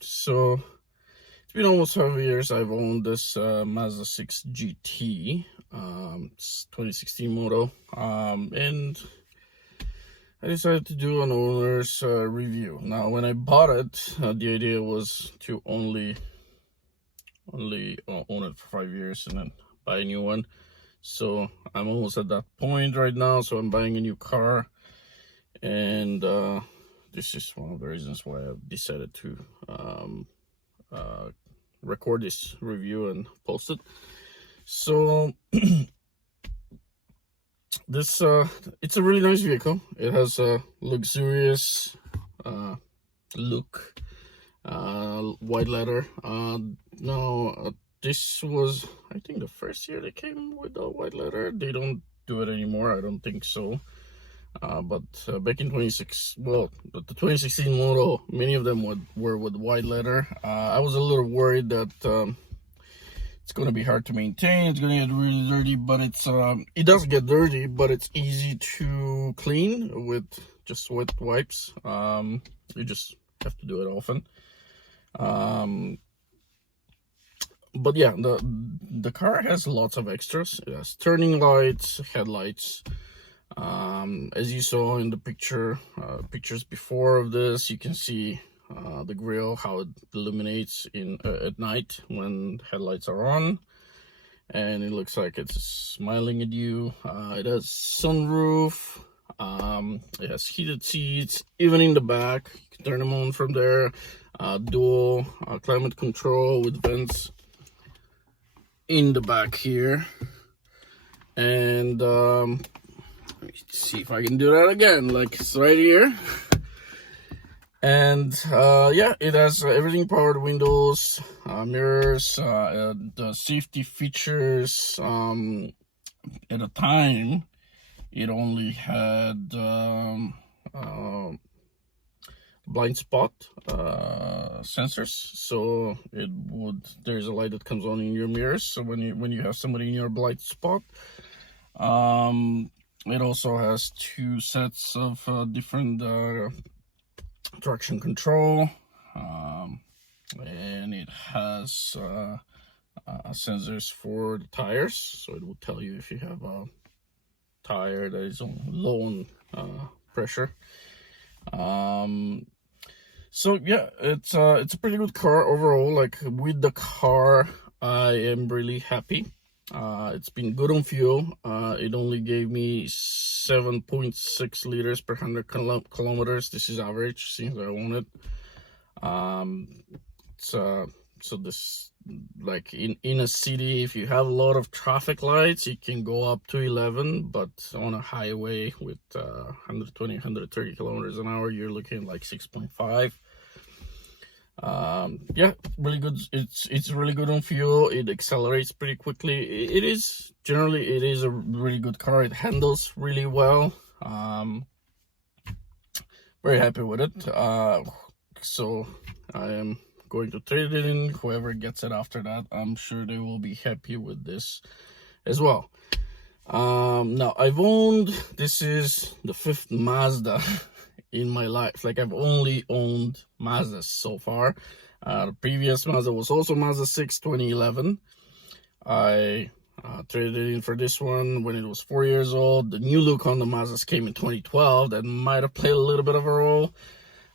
So it's been almost 5 years I've owned this Mazda 6 GT. It's 2016 model. And I decided to do an owner's review. Now, when I bought it, the idea was to only own it for 5 years and then buy a new one. So I'm almost at that point right now. So I'm buying a new car, and this is one of the reasons why I've decided to record this review and post it. So this it's a really nice vehicle. It has a luxurious look, white leather. Now this was, I think, the first year they came with the white leather. They don't do it anymore, I don't think so. But back in the 2016 model, many of them were with white leather. I was a little worried that it's going to be hard to maintain. It's going to get really dirty, but it does get dirty, but it's easy to clean with just wet wipes. You just have to do it often. But yeah, the car has lots of extras. It has turning lights, headlights. As you saw in the pictures before of this, you can see the grille, how it illuminates at night when headlights are on, and it looks like it's smiling at you. It has sunroof. It has heated seats, even in the back. You can turn them on from there. Dual climate control with vents in the back here. And let me see if I can do that again, like it's right here. And yeah, it has everything: powered windows, mirrors, the safety features. At a time, it only had blind spot sensors, so there's a light that comes on in your mirrors, so when you have somebody in your blind spot. It also has two sets of different traction control, and it has sensors for the tires, so it will tell you if you have a tire that is on low on pressure. So yeah, it's a pretty good car overall. Like, with the car, I am really happy. It's been good on fuel. It only gave me 7.6 liters per 100 kilometers. This is average since I own it. So this, like, in a city, if you have a lot of traffic lights, it can go up to 11, but on a highway with 120, 130 kilometers an hour, you're looking like 6.5. Yeah, really good. It's really good on fuel. It accelerates pretty quickly. It is a really good car. It handles really well. Very happy with it. So I am going to trade it in. Whoever gets it after that, I'm sure they will be happy with this as well. Now, this is the 5th Mazda in my life. Like, I've only owned Mazdas so far. The previous Mazda was also Mazda 6 2011. I traded it in for this one when it was 4 years old. The new look on the Mazdas came in 2012. That might have played a little bit of a role,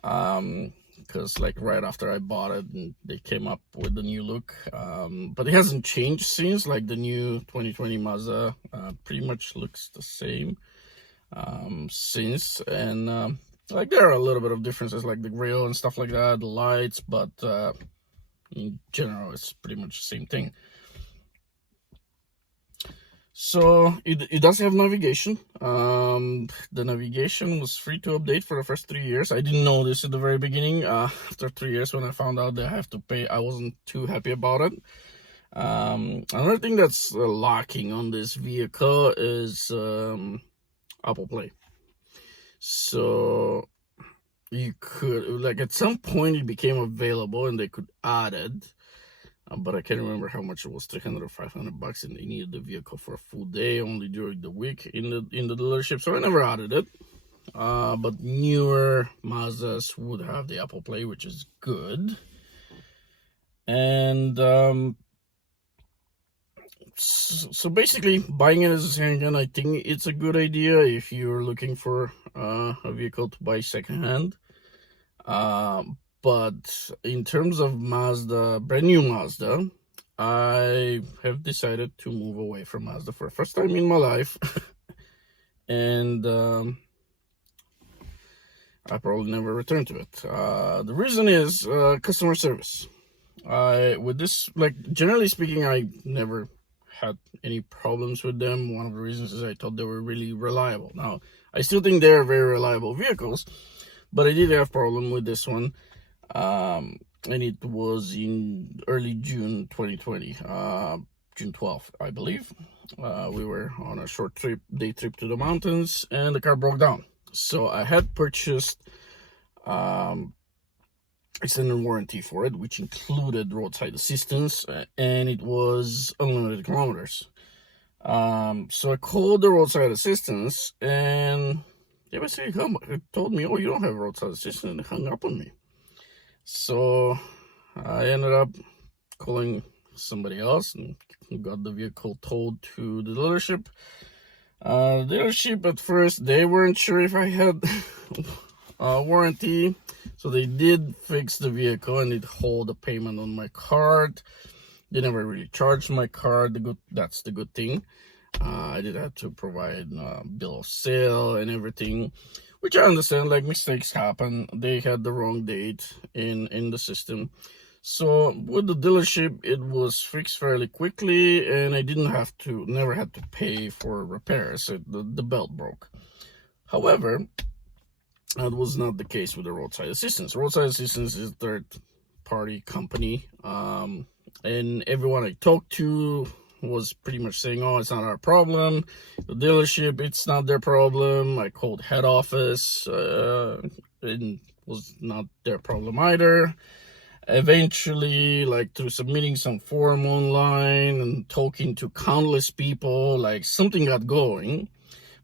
because like right after I bought it, they came up with the new look. But it hasn't changed since. Like, the new 2020 Mazda pretty much looks the same since. And like, there are a little bit of differences, like the grille and stuff like that, the lights, but in general, it's pretty much the same thing. So it does have navigation. The navigation was free to update for the first 3 years. I didn't know this at the very beginning. After 3 years, when I found out that I have to pay, I wasn't too happy about it. Another thing that's lacking on this vehicle is Apple Play. So you could, like, at some point it became available and they could add it, but I can't remember how much it was, 300 or 500 bucks, and they needed the vehicle for a full day only during the week in the dealership, so I never added it. But newer Mazdas would have the Apple Play, which is good. And so basically, buying it as a secondhand, I think it's a good idea if you're looking for a vehicle to buy secondhand. But in terms of Mazda, brand new Mazda, I have decided to move away from Mazda for the first time in my life. And I probably never return to it. The reason is customer service. With this, like, generally speaking, I never had any problems with them. One of the reasons is I thought they were really reliable. Now, I still think they're very reliable vehicles, but I did have a problem with this one. And it was in early June 2020, June 12th, I believe. We were on a short day trip to the mountains, and the car broke down. So I had purchased extended warranty for it, which included roadside assistance, and it was unlimited kilometers. So I called the roadside assistance, and they basically told me, "Oh, you don't have roadside assistance," and they hung up on me. So I ended up calling somebody else and got the vehicle towed to the dealership. Dealership at first, they weren't sure if I had warranty, so they did fix the vehicle and did hold a payment on my card. They never really charged my card. That's the good thing. I did have to provide bill of sale and everything, which I understand. Like, mistakes happen. They had the wrong date in the system. So with the dealership, it was fixed fairly quickly, and I never had to pay for repairs. The belt broke. However, that was not the case with the roadside assistance. Roadside assistance is a third-party company, and everyone I talked to was pretty much saying, "Oh, it's not our problem." The dealership, it's not their problem. I called head office, it was not their problem either. Eventually, like, through submitting some form online and talking to countless people, like, something got going.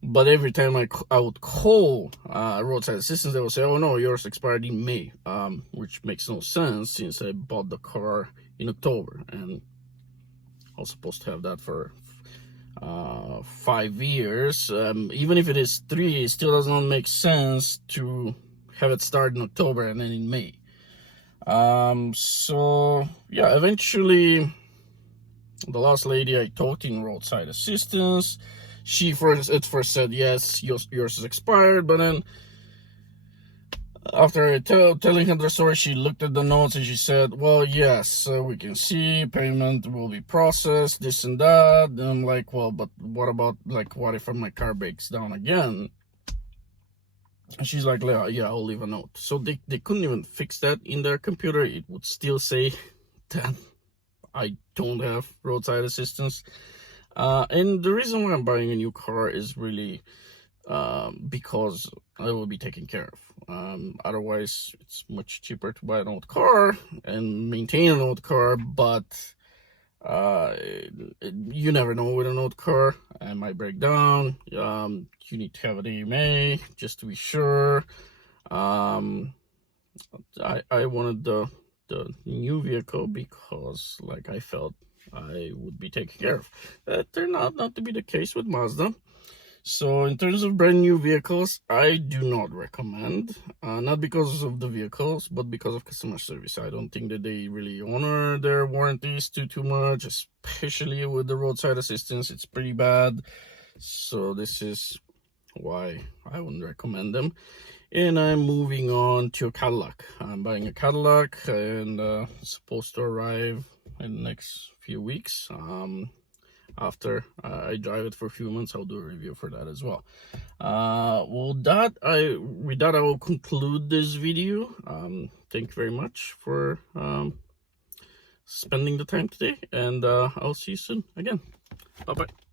But every time I would call roadside assistance, they would say, "Oh no, yours expired in May," which makes no sense since I bought the car in October, and I was supposed to have that for 5 years. Even if it is 3, it still does not make sense to have it start in October and then in May. So yeah, eventually the last lady I talked in roadside assistance, she at first said, "Yes, yours is expired," but then after telling her the story, she looked at the notes and she said, "Well, yes, we can see payment will be processed, this and that." And I'm like, "Well, but what about, like, what if my car breaks down again?" And she's like, "Yeah, I'll leave a note." So they couldn't even fix that in their computer. It would still say that I don't have roadside assistance. And the reason why I'm buying a new car is really because I will be taken care of. Otherwise, it's much cheaper to buy an old car and maintain an old car, but you never know with an old car. It might break down. You need to have an AMA just to be sure. I wanted the new vehicle because, like, I felt I would be taken care of. That turned out not to be the case with Mazda. So in terms of brand new vehicles, I do not recommend, not because of the vehicles, but because of customer service. I don't think that they really honor their warranties too much, especially with the roadside assistance. It's pretty bad. So this is why I wouldn't recommend them. And I'm moving on to a Cadillac. I'm buying a Cadillac, and it's supposed to arrive in the next few weeks. After I drive it for a few months, I'll do a review for that as well. With that, I will conclude this video. Thank you very much for spending the time today, and I'll see you soon again. Bye bye.